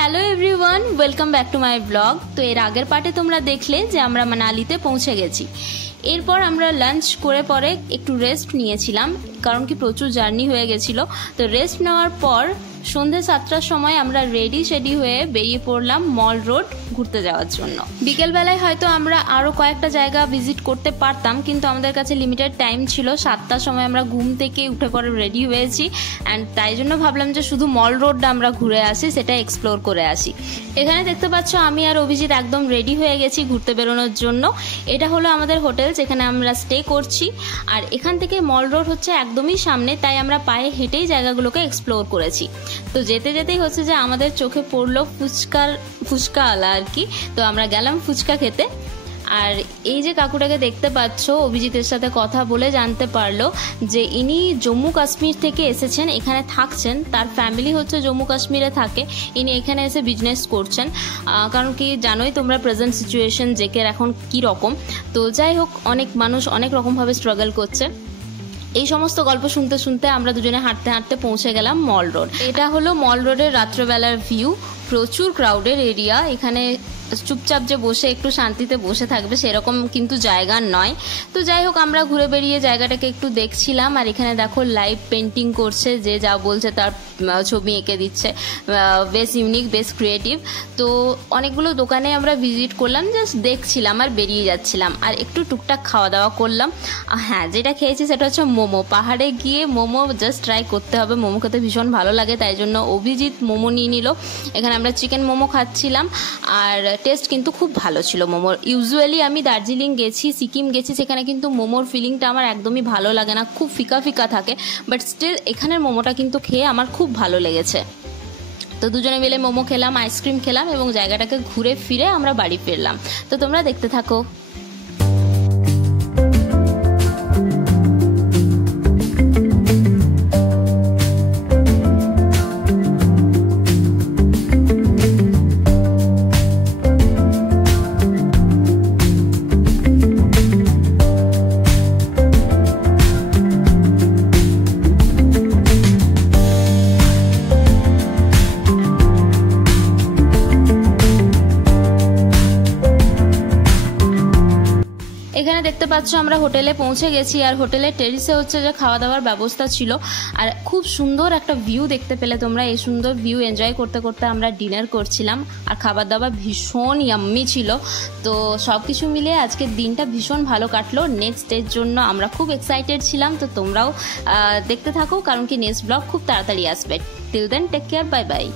Hello everyone, welcome back to my blog. তো এর আগের পার্টে তোমরা দেখলে যে আমরা মানালিতে পৌঁছে গেছি। এরপর আমরা লাঞ্চ করে পরে একটু রেস্ট নিয়েছিলাম, কারণ কি প্রচুর জার্নি হয়ে গেছিলো। তো রেস্ট নেওয়ার পর সন্ধ্যে 7টার সময় আমরা রেডি হয়ে বেরিয়ে পড়লাম মল রোড ঘুরতে যাওয়ার জন্য। বিকেলবেলায় হয়তো আমরা আরও কয়েকটা জায়গা ভিজিট করতে পারতাম, কিন্তু আমাদের কাছে লিমিটেড টাইম ছিল। 7টার সময় আমরা ঘুম থেকে উঠে পরে রেডি হয়েছি, অ্যান্ড তাই জন্য ভাবলাম যে শুধু মল রোডটা আমরা ঘুরে আসি, সেটা এক্সপ্লোর করে আসি। এখানে দেখতে পাচ্ছ আমি আর অভিজিৎ একদম রেডি হয়ে গেছি ঘুরতে বেরোনোর জন্য। এটা হলো আমাদের হোটেল যেখানে আমরা স্টে করছি, আর এখান থেকে মল রোড হচ্ছে একদমই সামনে, তাই আমরা পায়ে হেঁটেই জায়গাগুলোকে এক্সপ্লোর করেছি। তো যেতে যেতেই হচ্ছে যে আমাদের চোখে পড়লো ফুচকাওয়ালা আর কি। তো আমরা গেলাম ফুচকা খেতে। আর এই যে কাকুটাকে দেখতে পাচ্ছ, অভিজিতের সাথে কথা বলে জানতে পারলো যে ইনি জম্মু কাশ্মীর থেকে এসেছেন, এখানে থাকছেন। তার ফ্যামিলি হচ্ছে জম্মু কাশ্মীরে থাকে, ইনি এখানে এসে বিজনেস করছেন। কারণ কি জানোই তোমরা প্রেজেন্ট সিচুয়েশন জেকের এখন কি রকম। তো যাই হোক, অনেক মানুষ অনেক রকমভাবে স্ট্রাগল করছে। এই সমস্ত গল্প শুনতে শুনতে আমরা দুজনে হাঁটতে হাঁটতে পৌঁছে গেলাম মল রোড। এটা হলো মল রোডের রাত্রেবেলার ভিউ। প্রচুর ক্রাউডের এরিয়া, এখানে চুপচাপ যে বসে একটু শান্তিতে বসে থাকবে সেরকম কিন্তু জায়গা নয়। তো যাই হোক, আমরা ঘুরে বেরিয়ে জায়গাটাকে একটু দেখছিলাম। আর এখানে দেখো লাইভ পেন্টিং করছে, যে যা বলছে তার ছবি এঁকে দিচ্ছে। বেশ ইউনিক, বেশ ক্রিয়েটিভ। তো অনেকগুলো দোকানে আমরা ভিজিট করলাম, জাস্ট দেখছিলাম আর বেরিয়ে যাচ্ছিলাম। আর একটু টুকটাক খাওয়া দাওয়া করলাম। হ্যাঁ, যেটা খেয়েছি সেটা হচ্ছে মোমো। পাহাড়ে গিয়ে মোমো জাস্ট ট্রাই করতে হবে, মোমো খেতে ভীষণ ভালো লাগে, তাই জন্য অভিজিৎ মোমো নিয়ে নিল। এখানে আমরা চিকেন মোমো খাচ্ছিলাম, আর টেস্ট কিন্তু খুব ভালো ছিল মোমোর। ইউজুয়ালি আমি দার্জিলিং গেছি, সিকিম গেছি, সেখানে কিন্তু মোমোর ফিলিংটা আমার একদমই ভালো লাগে না, খুব ফিকা ফিকা থাকে। বাট স্টিল এখানের মোমোটা কিন্তু খেয়ে আমার খুব ভালো লেগেছে। তো দুজনে মিলে মোমো খেলাম, আইসক্রিম খেলাম, এবং জায়গাটাকে ঘুরে ফিরে আমরা বাড়ি ফিরলাম। তো তোমরা দেখতে থাকো। এখানে দেখতে পাচ্ছ আমরা হোটেলে পৌঁছে গেছি, আর হোটেলের টেরিসে হচ্ছে যে খাওয়া দাওয়ার ব্যবস্থা ছিল। আর খুব সুন্দর একটা ভিউ দেখতে পেলে তোমরা। এই সুন্দর ভিউ এনজয় করতে করতে আমরা ডিনার করছিলাম, আর খাবার দাবার ভীষণ ইয়াম্মি ছিল। তো সব কিছু মিলে আজকের দিনটা ভীষণ ভালো কাটলো। নেক্সট ডের জন্য আমরা খুব এক্সাইটেড ছিলাম। তো তোমরাও দেখতে থাকো, কারণ কি নেক্সট ব্লগ খুব তাড়াতাড়ি আসবে। Till then, take care, bye by.